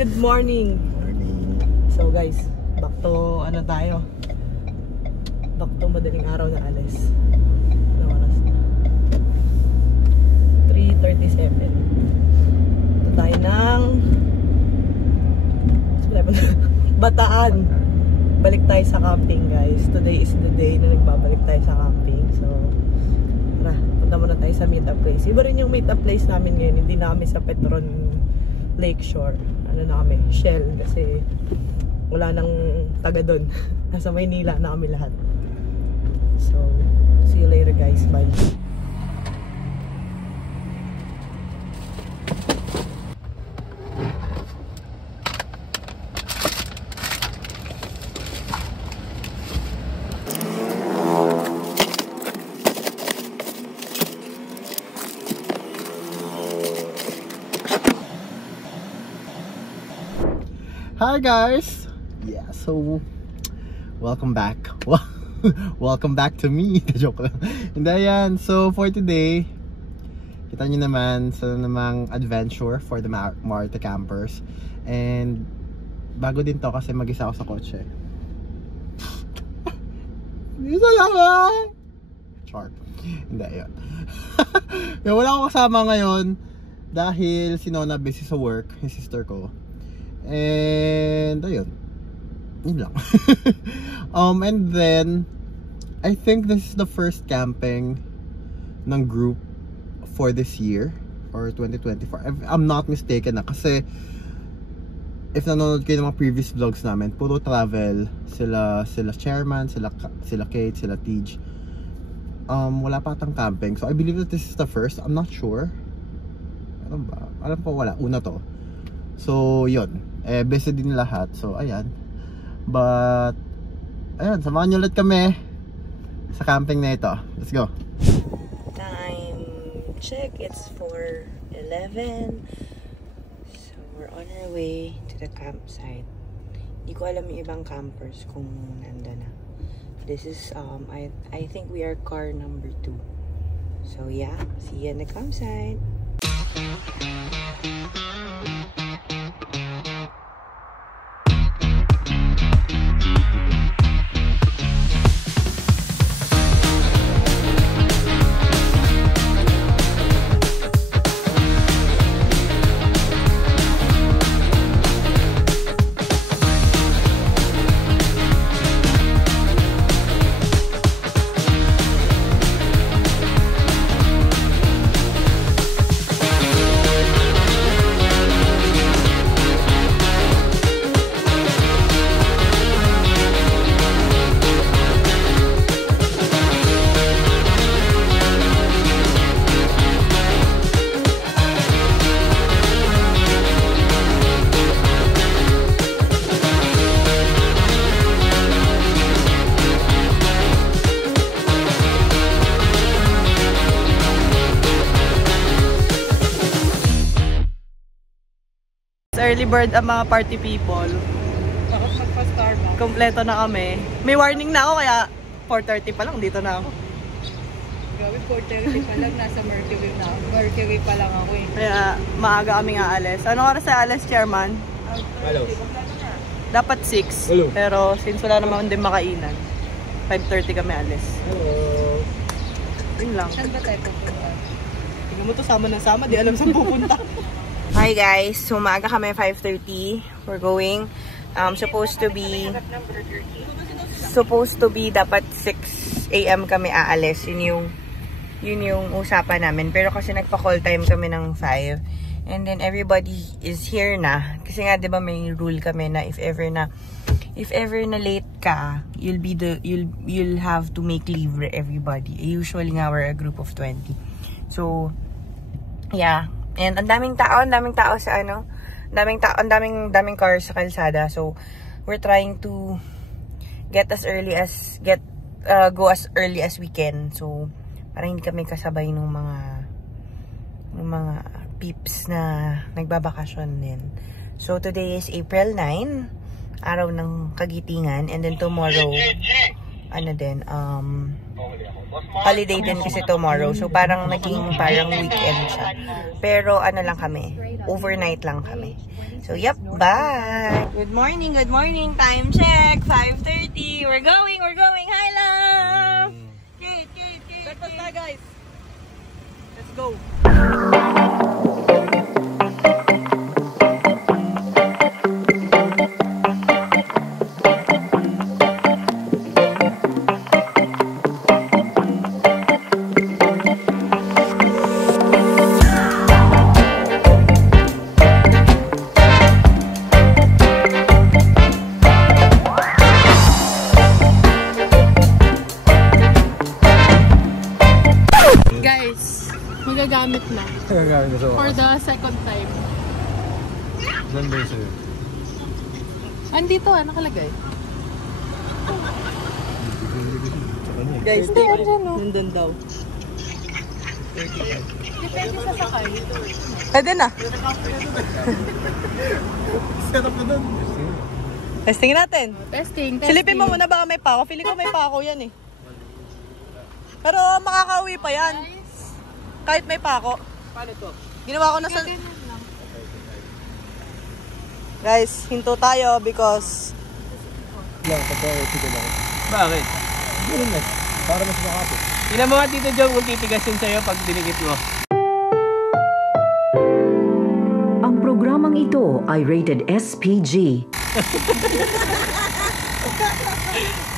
good morning. So guys, back to ano tayo? Back to madaling araw na alis. Ano oras na? 3:37. Ito tayo ng Bataan. Balik tayo sa camping guys. Today is the day na nagbabalik tayo sa camping. So, tara, punta muna tayo sa meetup place. Iba rin yung meetup place namin ngayon. Hindi namin sa Petron Lakeshore. Ano na kami? Shell. Kasi wala nang taga doon. Nasa Maynila na kami lahat. So, see you later guys. Bye. Hi guys! Yeah, so welcome back. Welcome back to me. Joke lang. Hindi yan. So for today, kita nyo naman sa namang adventure for the Marta campers. And bago din to kasi mag-isa ako sa kotse. Isa lang ah! Chart. Hindi yun. Wala akong kasama ngayon dahil si Nona busy sa work, yung sister ko. And ayun, yun lang. And then I think this is the first camping ng group for this year or 2024 if I'm not mistaken na, kasi if nanonood kayo ng mga previous vlogs namin, puro travel. Sila chairman, sila Kate, sila Tej. Wala pa atang camping, so I believe that this is the first. I'm not sure. Ano ba? Alam ko wala, una to. So yun, busy din lahat. So ayan. But ayan, samahan nyo ulit kami sa camping na ito. Let's go. Time check, it's 4:11. So we're on our way to the campsite. Hindi ko alam yung ibang campers kung nandun na. This is I think we are car number 2. So yeah, see you in the campsite. Early bird ang mga party people. Bakit magpa-Starbucks? Kompleto na kami. May warning na ako kaya 4:30 pa lang dito na ako. Gawin 4:30 pa lang, nasa Mercury na. Mercury pa lang ako eh. Kaya maaga kaming aalis. Anong oras sa aalis, Chairman? Hello. Dapat 6. Hello. Pero since wala naman din makainan, 5:30 kami alis. Hello. Yun lang. Saan ba tayo pupunta? Tingnan mo to, sama na sama. Di alam saan pupunta. Hi guys, so maaga kami 5:30. We're going supposed to be dapat 6 AM kami aalis. Yun yung usapan namin. Pero kasi nagpa-call time kami ng 5. And then everybody is here na. Kasi nga 'di ba may rule kami na if ever na late ka, you'll have to make leave everybody. Usually nga we're a group of 20. So yeah. And ang daming tao sa ano, daming cars sa kalsada. So we're trying to go as early as we can. So para hindi kami kasabay ng mga peeps na nagbabakasyon din. So today is April 9, araw ng kagitingan, and then tomorrow holiday din kasi tomorrow. So parang naging parang weekend siya. Pero ano lang kami, overnight lang kami. So, yep, bye! Good morning, time check, 5:30, we're going, hi love! Kate. Breakfast na guys! Let's go! Guys, magagamit na. Gagamit na sa For the second time. Saan ba yun sa'yo? Andito nakalagay. Guys, Hindi, andyan o. nandun daw. Depende sa sakay. Pwede na. Set up na doon. Testing natin. Testing. Silipin mo muna baka may pako. Feeling ko may pako yan eh. Pero makakauwi pa yan. Kahit may pako. Paano to? Ginawa ko na sa... Guys, hinto tayo because... Lang, pagka-tigo lang. Bakit? Ganun na. Para mas makapit. Tingnan mo nga Tito Jong kung titigas yun sa'yo pag dinikit mo. Ang programang ito ay rated SPG.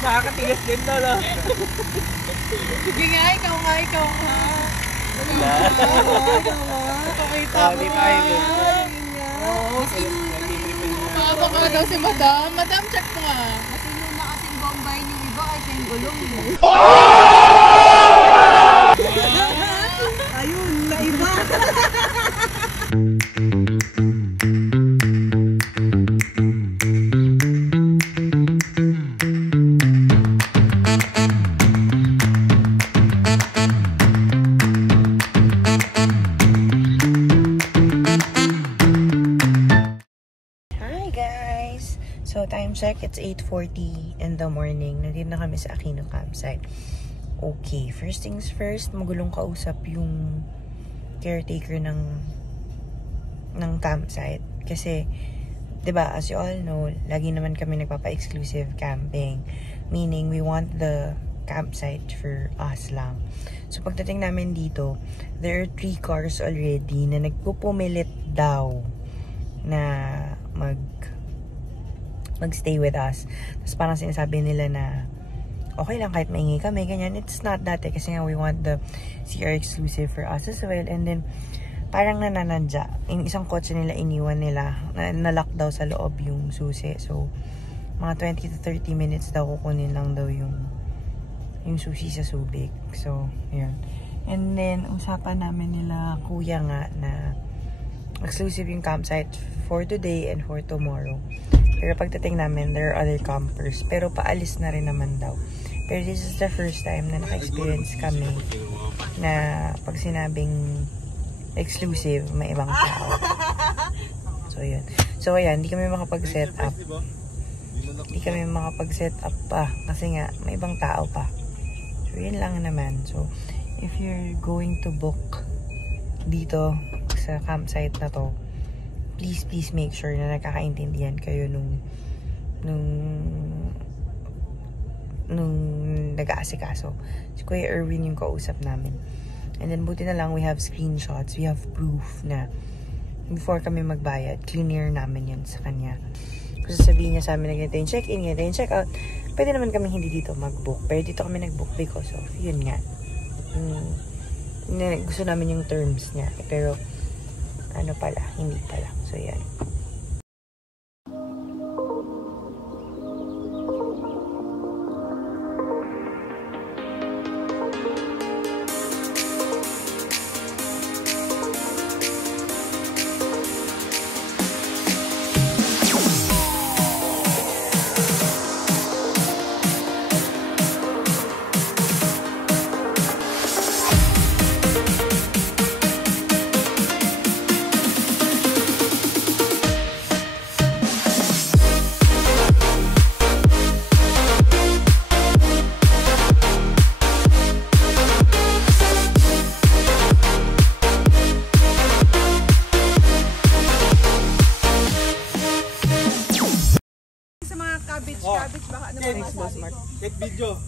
Nakakatigas din to, no? Sige nga, ikaw nga. Wala. Pakita Hindi tayo din. Baka daw si Madam. Madam, check mo nga. Kasi nung nakating bombay niyo iba kasi yung gulong mo. Ayun, naiba. So, time check, it's 8:40 in the morning. Nandito na kami sa Aquino campsite. Okay, first things first, magulong kausap yung caretaker ng campsite. Kasi, 'di ba, as you all know, lagi naman kami nagpapa-exclusive camping. Meaning, we want the campsite for us lang. So, pagdating namin dito, there are 3 cars already na nagpupumilit daw na magstay with us. Tapos parang sinasabi nila na okay lang kahit maingay kami, ganyan. It's not that eh, kasi nga we want the CR exclusive for us as well. And then, parang nananadya. Yung isang kotse nila, iniwan nila. Nalock daw sa loob yung susi. So, mga 20 to 30 minutes daw kukunin lang daw yung susi sa Subic. So, yun. And then, usapan namin nila kuya nga na exclusive yung campsite for today and for tomorrow. Pero pagdating namin, there are other campers. Pero paalis na rin naman daw. Pero this is the first time na naka-experience kami na pag sinabing exclusive, may ibang tao. So, yun. So, ayan, hindi kami makapag-set up. Hindi kami makapag-set up pa. Kasi nga, may ibang tao pa. So, yun lang naman. So, if you're going to book dito sa campsite na to, please make sure na nakakaintindihan kayo nung nag-aasikaso. Si Kuya Erwin yung kausap namin. And then buti na lang we have screenshots, we have proof na before kami magbayad, clear namin yun sa kanya. Kasi sabihin niya sa amin, ganito yung check-in, ganito yung check-out. Pwede naman kami hindi dito mag-book. Pero dito kami nag-book because of, yun nga. Gusto namin yung terms niya. Pero, ano pala, hindi pala. So, yan.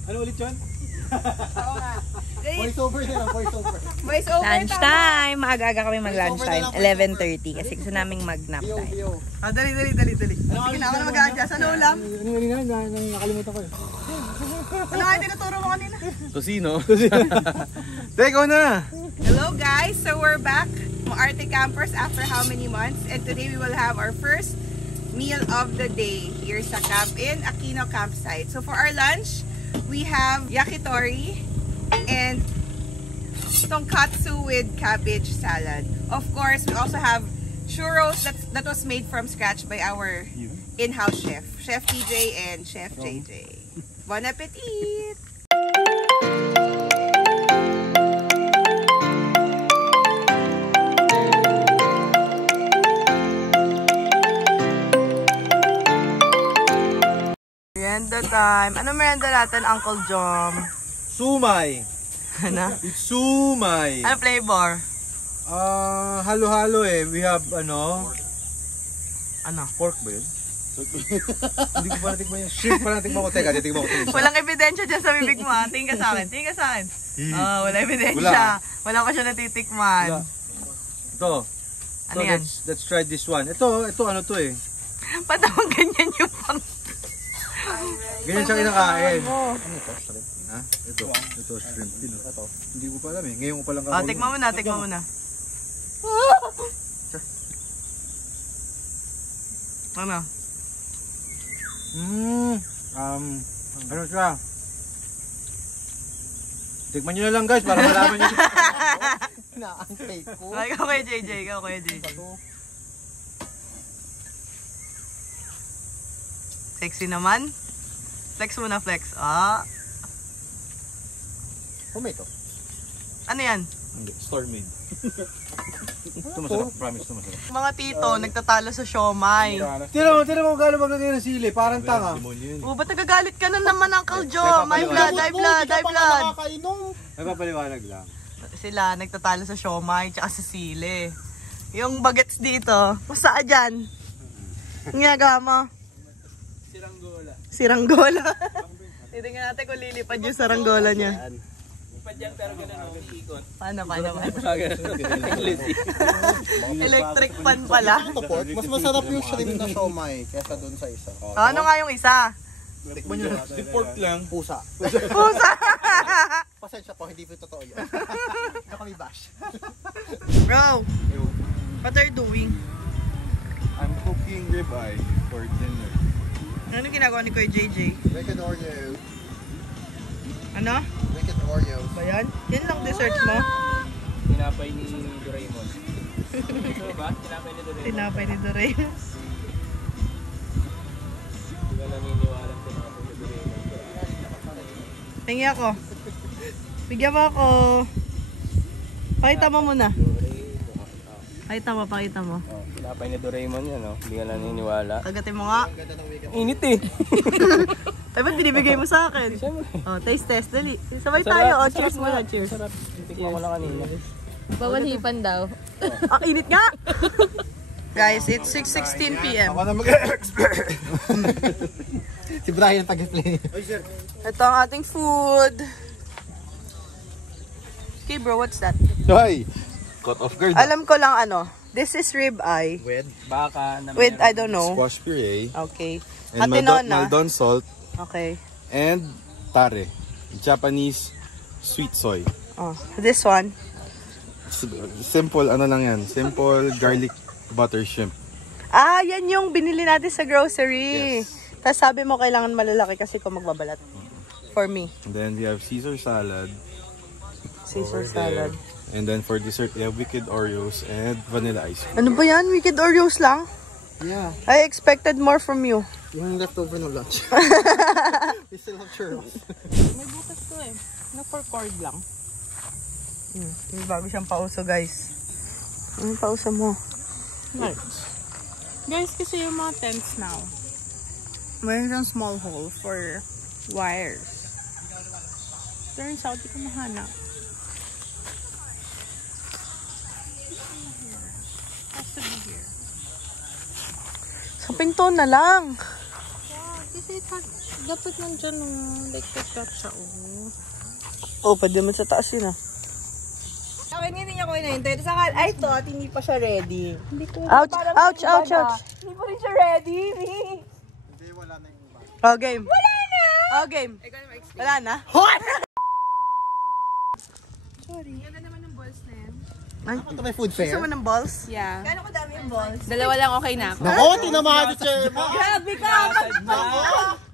Ano ulit yun? Oo nga. Voice over na lang, voice over. Voice over Lunch time! Maaga-aga kami mag-lunch time. 11:30 kasi gusto naming mag-nap Bio, time. bio. Dali. Sige na ako na mag-a-adjust. Ano ulam? Nakalimutan ko eh. Ano nga yung tinuturo mo kanina? Tosino. Teka na! Hello guys! So we're back, Maarte Campers, after how many months? And today we will have our first meal of the day here sa camp in Aquino Campsite. So for our lunch, we have yakitori and tonkatsu with cabbage salad. Of course, we also have churros that was made from scratch by our in-house chef, Chef TJ and Chef JJ. Bon appetit! Merienda time. Ano merienda natin, Uncle Jom? Sumay. Ano? It's sumay. Ano flavor? Halo-halo eh. We have Ano? pork ba yun? Hindi ko pa natikman yung shrimp pa natikman ko. Teka, titikman ko ito. Walang ebidensya dyan sa bibig mo. Tingin ka sa akin. Wala ebidensya. Wala pa siya natitikman. Wala. Ito. Ano yan? Let's try this one. Ito ano to eh. Patawag ganyan yung pang... Ganyan siya kinakain. Ano ito? Shrimp? Ha? Ito shrimp. Ito. Hindi ko pa alam eh. Ngayon ko pa lang kakain. Tikman mo na. Ano? Ano siya? Tikman nyo na lang guys para malaman nyo. Naantay ko. Ikaw kay JJ. Sexy naman. Flex muna, flex. Tomato. Ano yan? Hindi, store made. Ito masarap, promise ito masarap. Mga tito, nagtatalo sa siomay. Tira mo gano'n maglagay ng sili, parang tanga. Ba't nagagalit ka na naman, Uncle Joe? My blood, high blood. Nagpapaliwanag lang. Sila, nagtatalo sa siomay, tsaka sa sili. Yung bagets dito, masaan dyan? Ang ginagawa mo? Siranggola. Titingnan natin kung lilipad yung saranggola niya. Lipad yan pero gano'n, iikot. Paano? Electric fan pala. Mas masarap yung shrimp na siomay kesa dun sa isa. Ano nga yung isa? Tikman nyo na. Pork lang. Pusa. Pasensya po, hindi po totoo yun. Hindi kami bash. Bro, what are you doing? I'm cooking ribeye for dinner. Ano ginagawa ni Kuya JJ? Wicked Oreo. Ano? Wicked Oreo. Ba yan? Yan lang dessert mo? Tinapay ni Doraemon. Ito ba? Tinapay ni Doraemon. Hindi ka naniniwala tinapay ni Doraemon. Tingin ako. Bigyan mo ako. Pakita mo muna. Pakita mo. Tinapay ni Doraemon yan, no? Hindi ka naniniwala. Kagatin mo nga. Init eh. Ay, ba't binibigay mo sa akin? Oh, taste test. Dali. Sabay tayo. Oh, cheers muna. Cheers. Sarap. Tikman ko lang kanina. Bawal hipan daw. Init nga! Guys, it's 6:16 p.m. Ako na mag-expert. Si Brian pag-explain. Ito ang ating food. Okay bro, what's that? Hoy! Cut off guard. Alam ko lang this is rib eye. With Baka na With, I don't know. squash puree. Okay. And Hatinona. Maldon salt. Okay. And tare. Japanese sweet soy. Oh, this one. Simple, ano lang yan. Simple garlic butter shrimp. Yan yung binili natin sa grocery. Tapos sabi mo kailangan malalaki kasi ko magbabalat. For me. And then we have Caesar salad. Caesar over salad. there. And then for dessert, we have Wicked Oreos and vanilla ice cream. Ano ba yan? Wicked Oreos lang? Yeah. I expected more from you. Yung leftover ng lunch. We still have churros. May bukas to eh. Na for cord lang. May bago siyang pauso, guys. Ano pauso mo? Guys, kasi yung mga tents now, mayroon siyang small hole for wires. Turns out, di ko mahanap. Has to be here. Sa pinto na lang. Yeah, kasi Dapat nandyan like that siya Oh, pwede naman sa taas yun Akin hindi niya ko hinahintay. Tapos I thought hindi pa siya ready. Hindi ko. Ouch! Ouch! Ouch! Ouch! Hindi pa rin siya ready, Hindi, wala na yung bag. Oh, game. Wala na! Oh, game. Wala na? Sorry. Ganda naman ng balls na yan. Ay, Ito may food fair. gusto mo ng balls? Yeah. Gano'n ko dami yung balls? Dalawa lang okay na ako. Nako, tinamahan si Chairman. Grabe ka!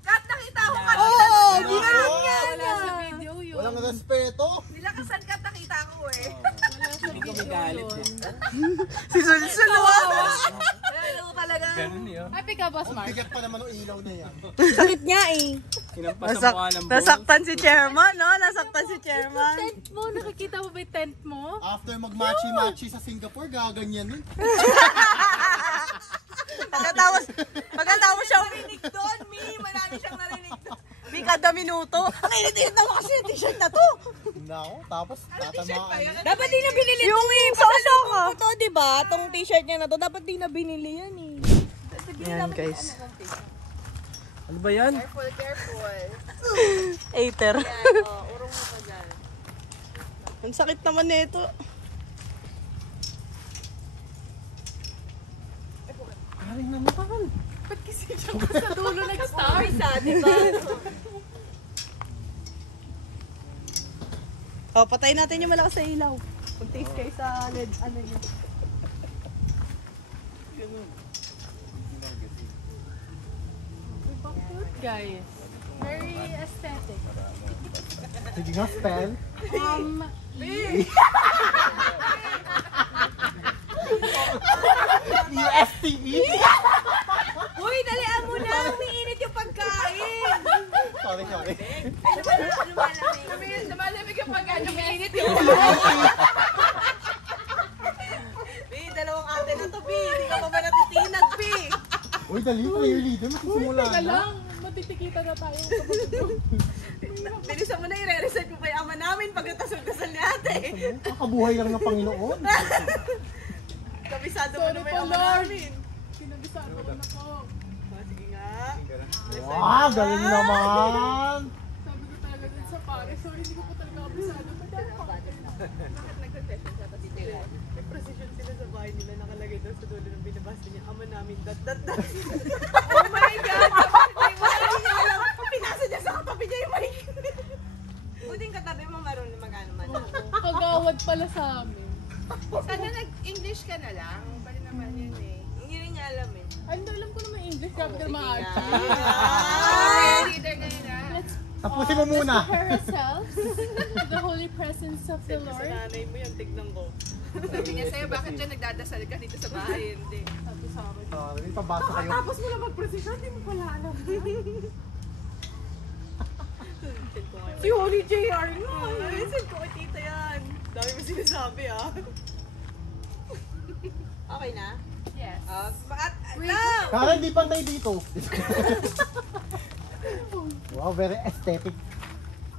Kat, nakita ko kanina. Oo, ginanong niya Wala sa video yun. Walang respeto. Nilakasan ka, nakita ko eh. Wala sa video yun. Si Sulsul, Ano talaga? Ganun yun. Happy ka ba, Smart? Bigat pa naman ng ilaw na yan. Sakit niya eh. Kinampas ang mukha ng bull. Nasaktan si Chairman, no? Nasaktan si Chairman. Tent mo, nakikita mo ba yung tent mo? After mag-machi-machi sa Singapore, gaganyan nun. Pagkatapos siya narinig doon, Mi. Marami siyang narinig doon. Mi, kada minuto. Ang init-init naman kasi yung t-shirt na to. Nako, tapos tatamaan. Dapat di na binili yung pasalubong ko to, diba? Tong t-shirt niya na to, dapat di na binili yan eh. Yan guys. Ano ba yan? Careful. Aether. Urong mo ka dyan. Ang sakit naman nito. Aring naman. Ba't kasi siya sa dulo nag-star? Diba? Oh, patayin natin yung malakas sa ilaw. Pag-taste kayo sa LED, ano yun. Guys, very aesthetic. Sige nga, spell. USTE? Uy, dalian mo na! Umiinit yung pagkain! Sorry. Lumalamig yung pagkain, umiinit yung Bi, dalawang ate na to, Bi. Hindi ka pa ba natitinag, Bi? Uy, dali, prayer leader. Magsisimula Teka na. lang, matitikita na tayo. Bilisan mo na, i-re-reset mo pa yung ama namin pagkatasol-kasal ni ate. Kakabuhay lang ng Panginoon. Kabisado mo Sorry naman po, yung ama Lord. namin. Pinabisado ko na po. Sige nga. Wow, galing naman. Sabi ko talaga dun sa pare, so hindi ko po talaga kabisado. Madami pa. Bakit nagka-session sa tatitira? May precision sila sa bahay nila, nakalagay daw sa dulo ng binabasa niya, ama namin, ... Oh my God! Hindi niya alam. Pinasa niya sa katabi niya yung mic. Buting katabi mo marunong mag-ano man. Kagawad pala sa amin. Sana nag-English ka na lang. Pwede naman yun eh. Hindi rin niya alam eh. Ay, hindi alam ko naman English. Sabi ko naman Leader ngayon ah. Let's Tapusin mo muna. prepare ourselves to the holy presence of the Sa Lord. nanay mo yan, tignan ko. Sabi niya sa'yo, bakit siya nagdadasal ka dito sa bahay? Hindi. Sabi sa akin. Sorry, pabasa kayo. Tapos mo na mag-precision, di mo pala alam. Si Holy JR nga. Send ko kay tita yan. Dami mo sinasabi ah. Okay na? Yes. Bakit? Kara, hindi pantay dito. Wow, very aesthetic.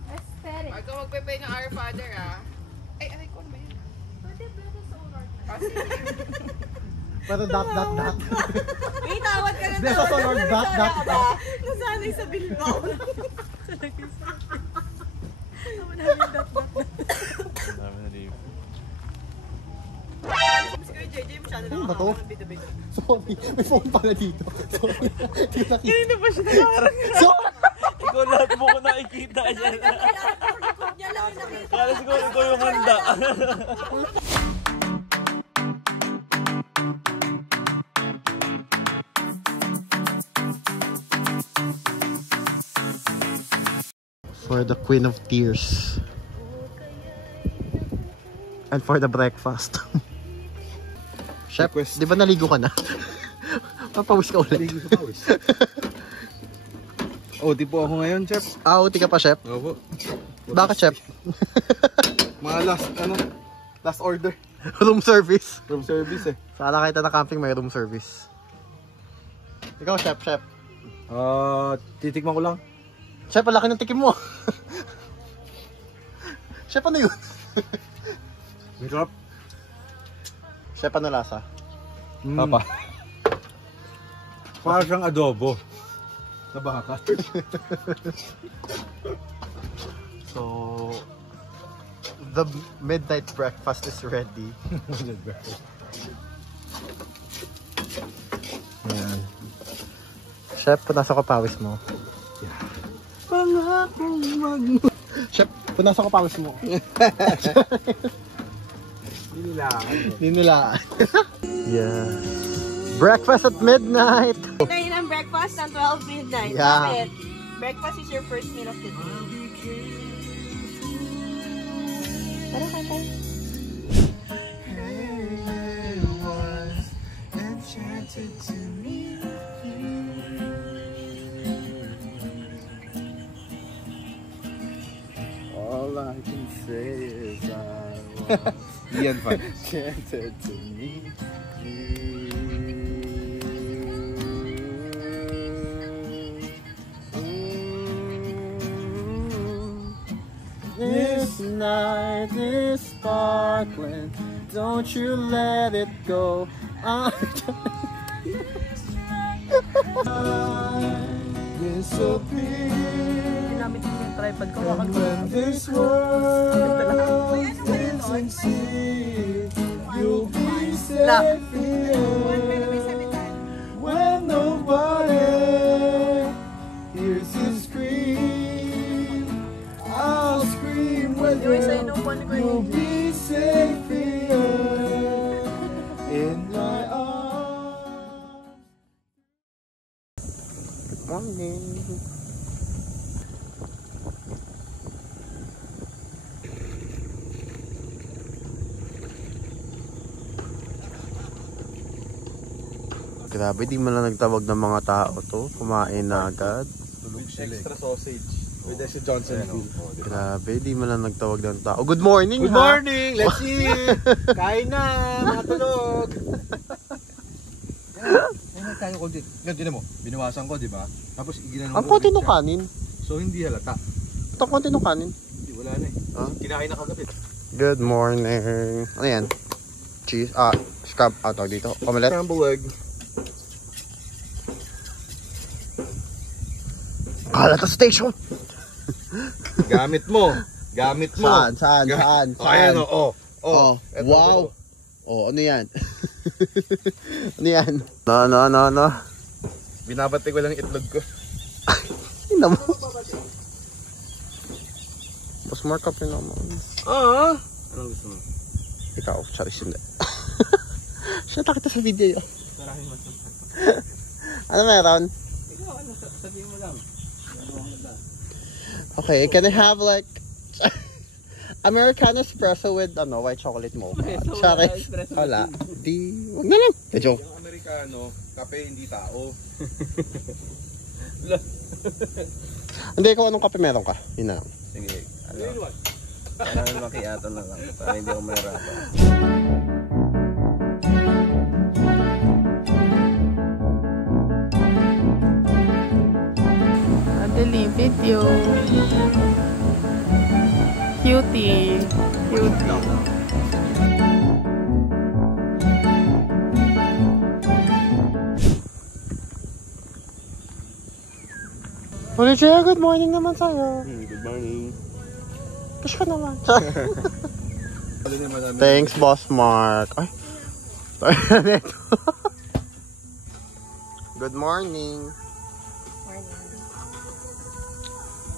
Aesthetic. Pag ka magpe-pay ng Our Father ah. Ay, ko ano ba yun? Pwede blend us over. Pero dot. May tawad ka na Bless us, O Lord, dot. Nasanay sa Bilbao. Si Kuya JJ masyado Ano ba to? nakakakalang bida-bida. Sorry, may phone pala dito. Sorry. Hindi ko nakita. Hindi ba siya nakakarang? Ikaw lahat mo ko nakikita dyan. Likod niya lang yung nakita. Kaya siguro ikaw yung handa. For the Queen of Tears. And for the breakfast. Chef, di ba naligo ka na? Papawis ka ulit. OT po ako ngayon, Chef. OT ka pa, Chef? Opo. Bakit, Chef? Mga last order. Room service. Room service eh. Saan kita na camping may room service. Ikaw, Chef. Titikman ko lang. Chef, ang laki ng tikim mo. Chef, ano yun? Hirap. Chef, ano lasa? Papa. Para siyang adobo. Nabaha ka. So, the midnight breakfast is ready. Ayan. Chef, punasa ko pawis mo. Chef, punasa ko pawis mo. Ninulaan. Yeah. Breakfast at midnight. Kain ang breakfast ng 12 midnight. Yeah. Bakit? Breakfast is your first meal of the day. Tara, kain. All I can say is I was Iyan pa. enchanted to meet you. This night is sparkling, don't you let it go. Ginamit ko yung tripod ko. When this world is unseen, you'll be safe here. When nobody hears you scream, I'll scream with you. You'll be safe here in my arms. Good morning. Grabe, di man lang nagtawag ng mga tao to. Kumain na agad. Extra sausage. With si Johnson. Grabe, di man lang nagtawag ng tao. Good morning, Good ha? morning! Let's eat! Kain na! Mga tulog! Ayun tayo konti. Ganun mo, binawasan ko, di ba? Tapos ginanong Ang konti nung kanin. So hindi halata. Ito konti nung kanin. Hindi, wala na eh. Ah? Kinain na kagapit. Good morning. Ano yan? Cheese. Scrub. Tawag dito. Omelette. Scrambled egg. Kalata station. Gamit mo. Gamit mo. Saan? Ayan o. Oh, Eto, wow. eto. Oh, ano yan? Ano yan? No. Binabati ko lang itlog ko. Ina mo. Mas more kape naman. Anong gusto mo? Ikaw, charis hindi. Siya, nakita sa video yun. Ano meron? Ikaw, ano? Sabihin mo lang. Okay, can I have like Americano espresso with white chocolate mocha? Charis. Wala. Wag na lang. Joke. Yung Amerikano, kape hindi tao. Hindi, ikaw anong kape meron ka? Yun na lang. Sige. Parang makiato na lang. Para hindi ako mahirapan. Adeli, video. Cutie. Holy Jaya, good morning naman sa'yo. Good morning. Kiss ka naman. Thanks. Thanks, Boss Mark. Ay. Good morning.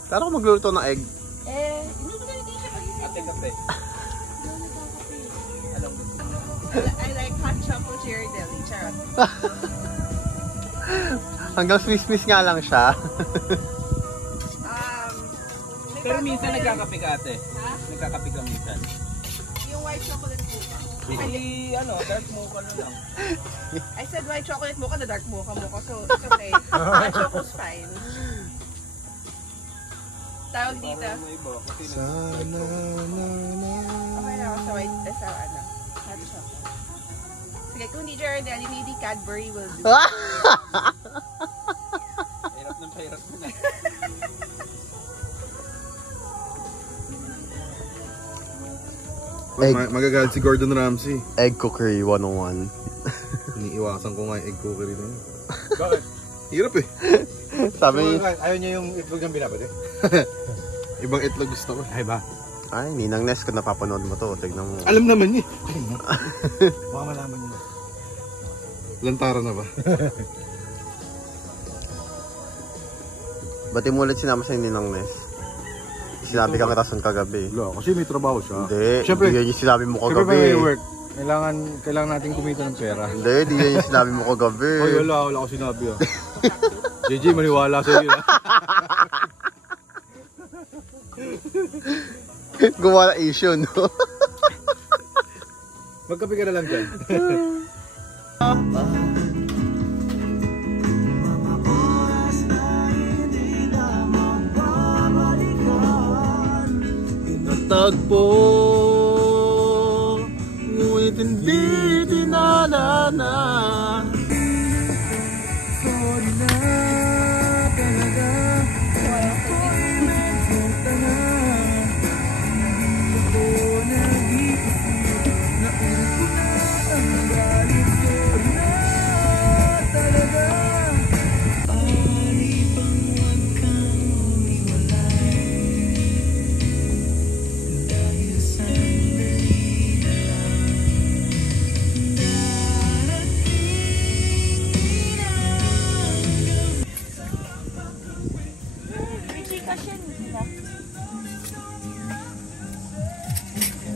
Kano ko magluluto ng egg? Ate kape. I like hot chocolate cherry deli. Charot. Hanggang Swiss nga lang siya. Pero minsan nagkakape ka ate. Nagkakape ka minsan. Yung white chocolate mocha. Dark mocha na lang. I said white chocolate mocha na dark mocha. So it's okay. Hot chocolate's fine. Tawag dito. May iba kasi Okay na ako sa white, sa hot chocolate. Sige, kung di Geraldine, maybe Cadbury will do. hirap ng pahirap mo na. Magagalit si Gordon Ramsay. Egg cookery 101. Iniiwasan ko nga yung egg cookery na yun. Bakit? Hirap eh. Sabi, ayaw niya yung itlog ng binabad eh. Ibang itlog gusto ko. Ay ba? ay, Ninang Ness, kung napapanood mo to, tignan mo. Alam naman niya. Baka malaman niya. Lantara na ba? Ba't mo ulit sinama sa Ninang Ness? Sinabi kang rason kagabi. Wala, kasi may trabaho siya. Hindi, Siyempre, di yan yung sinabi mo siyempre kagabi. may work. Kailangan natin kumita ng pera. Hindi, di yan yung sinabi mo kagabi. Oy, wala ko sinabi ah. JJ, maniwala sa'yo yun ah. Gumawa na issue, no? Magkape ka na lang dyan. Natagpo, ngunit hindi dinalana. Sorry na talaga.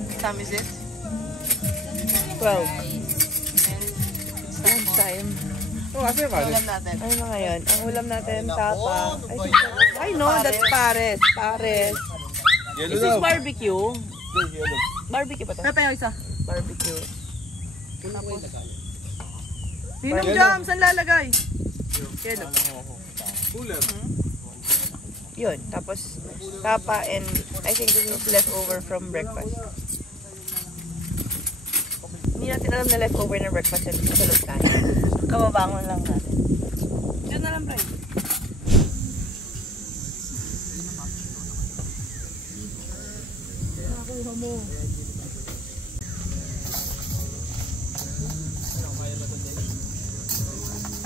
What time is it? 12. It's lunchtime. Ulam natin. Ano na ngayon? Ang ulam natin, tapa. I know, that's pares. Pares. This is barbecue. Barbecue pa to? Pepe yung isa. Barbecue. Ninong jam, saan lalagay? Kelo. Yun. Tapos, tapa and I think this is leftover from breakfast. Hindi natin alam na leftover ng breakfast and sulot na. Kababangon lang natin. Diyan na lang, Bray. Nakuha mo.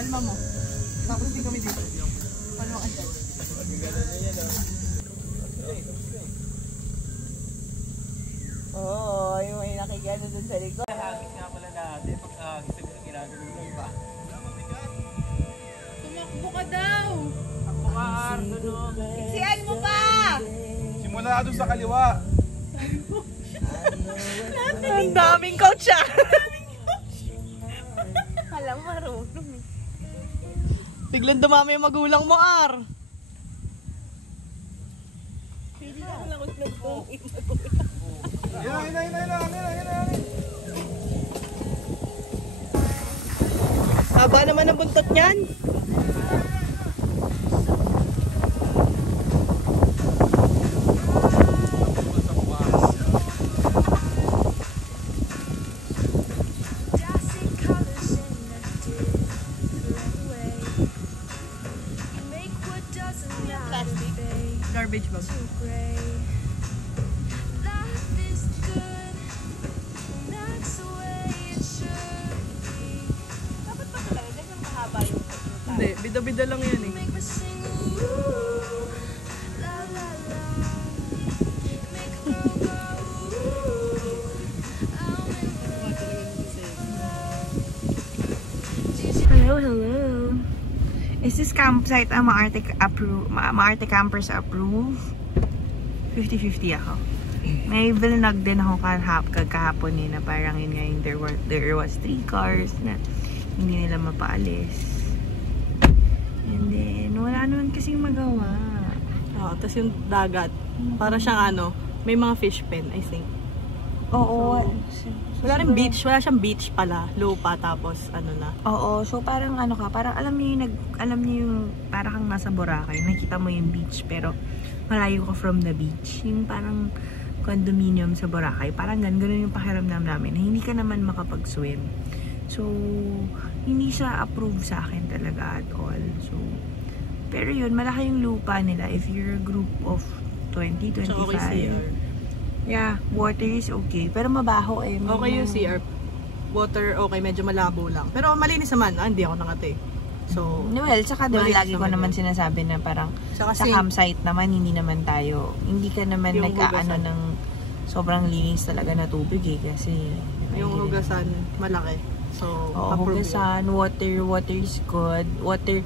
Alma mo. Tapos din kami dito. Ano ang dyan? Oo, yung may nakikano dun sa likod. Hagis nga pala natin. Pagkahagis na ginagano ng iba. Tumakbo ka daw! Ako ka, Arno. Iksian mo pa! Simula ka doon sa kaliwa. Ang daming coach ah! Alam mo, marunong eh. Biglang dumami yung magulang mo, Ar! Haba naman ang buntot niyan. Garbage bag. Hindi, bida-bida lang yan eh. Hello, hello. Is this campsite Maarte Campers approve? 50-50 ako. May vlog din ako kahapon na parang yun ngayon there was 3 cars na hindi nila mapaalis. And then, wala naman kasing magawa. Oh, tapos yung dagat. Para siyang ano, may mga fish pen, I think. Oo. Wala rin beach, wala siyang beach pala. Lupa tapos ano na. Oo, so parang ano ka, parang alam niyo yung parang kang nasa Boracay, nakita mo yung beach pero malayo ka from the beach. Yung parang condominium sa Boracay, parang ganun yung pakiramdam namin na hindi ka naman makapag-swim. So, hindi siya approve sa akin talaga at all. So, pero yun, malaki yung lupa nila if you're a group of 20, 25. So, okay CR. Yeah, water is okay. Pero mabaho eh. Okay yung CR. Water, okay, medyo malabo lang. Pero malinis naman. Hindi ako nakate. So, Well, tsaka diba, Maayos lagi ko naman naman yun. sinasabi na parang Tsaka sa safe. campsite naman, hindi naman tayo, hindi ka naman Yung nag-aano hugasan. ng sobrang linis talaga na tubig eh. Kasi, yung hindi hugasan, malaki. So, Oo, approve yun. hugasan, water is good. Water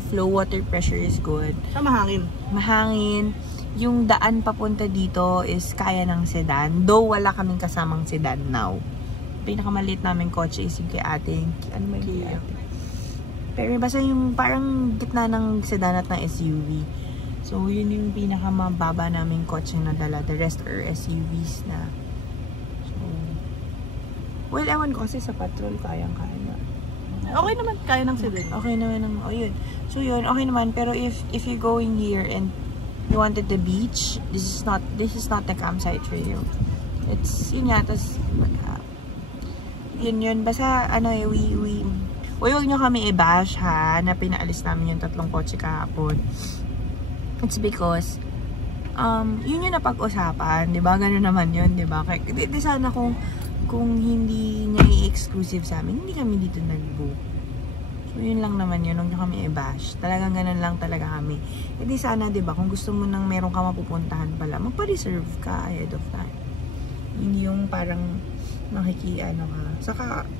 flow, water pressure is good. Sa mahangin. Mahangin. Yung daan papunta dito is kaya ng sedan. Though wala kaming kasamang sedan now. Pinakamaliit namin kotse is yung kay ating, ano ba yung kay Kia. ate? Pero basta yung parang gitna ng sedan at ng SUV. So, yun yung pinakamababa naming kotse na dala. The rest are SUVs na. So, well, ewan ko kasi sa patrol, kayang-kaya na. Okay naman, kaya ng sedan. Okay naman ang, yun. So yun, okay naman. Pero if you're going here and you wanted the beach, this is not the campsite for you. It's, yun nga, tas, yun, basta, huwag nyo kami i-bash ha, na pinaalis namin yung 3 kotse kahapon. It's because, yun yung napag-usapan, di ba? Ganun naman yun, di ba? Di sana kung hindi niya i-exclusive sa amin, hindi kami dito nag-book. So, yun lang naman yun. Huwag nyo kami i-bash. Talagang ganun lang talaga kami. E di sana, diba, kung gusto mo nang meron ka mapupuntahan pala, magpa-reserve ka ahead of time. Hindi yung parang makikiano ka.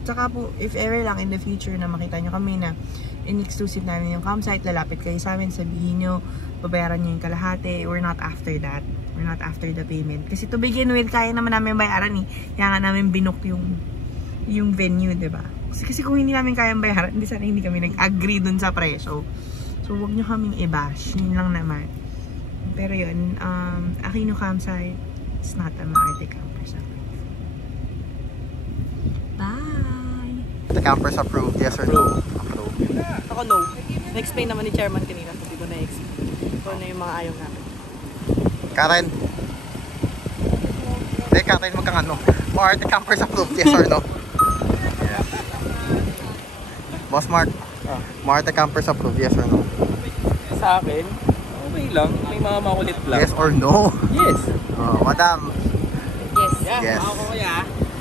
Saka po, if ever lang in the future na makita nyo kami na in-exclusive namin yung campsite, lalapit kayo sa amin, sabihin nyo, babayaran nyo yung kalahati. We're not after that. We're not after the payment. Kasi to begin with, kaya naman namin bayaran eh. Kaya nga namin binook yung venue, diba? Kasi kung hindi namin kayang bayaran, hindi kami nag-agree dun sa presyo. So, huwag nyo kaming i-bash. Yun lang naman. Pero yun, Aquino Campsite, it's not a Maarte Campers. Bye! The campers approved, yes or no? Approved. Ako no. Na-explain naman ni Chairman kanina. Hindi ko na-explain. Kung ano yung mga ayaw namin. Karen. Hindi, Karen, wag kang ano. Maarte campers approved, yes or no? Yes. Boss Mark, Maarte campers approved, yes or no? Sa akin, okay lang. May mga makulit lang. Yes or no? Yes. Oh, madam. Yes. Yes.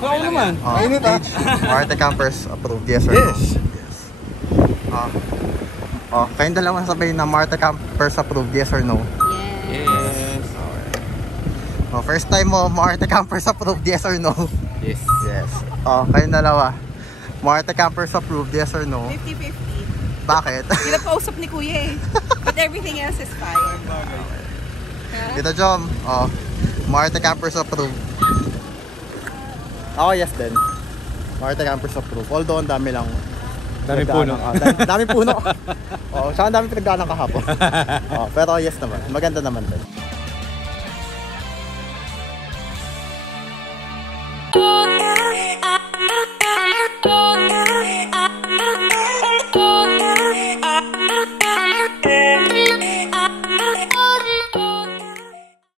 Ako naman. Oh, Paige, Maarte campers approved, yes or no? Yes. Kayong dalawa sabihin na Maarte campers approved, yes or no? Yes. Oh, first time mo, Maarte campers approved, yes or no? Yes. Yes. Kayong dalawa. Maarte campers approved, yes or no? 50-50. Bakit? Pinapausap ni Kuya eh. But everything else is fine. Dito, Jom. Maarte campers approved. Ako, yes din. Maarte campers approved. Although, ang dami lang. Daming puno. Daming puno. Saka ang dami pinagdaanan kahapon. Pero yes naman. Maganda naman din.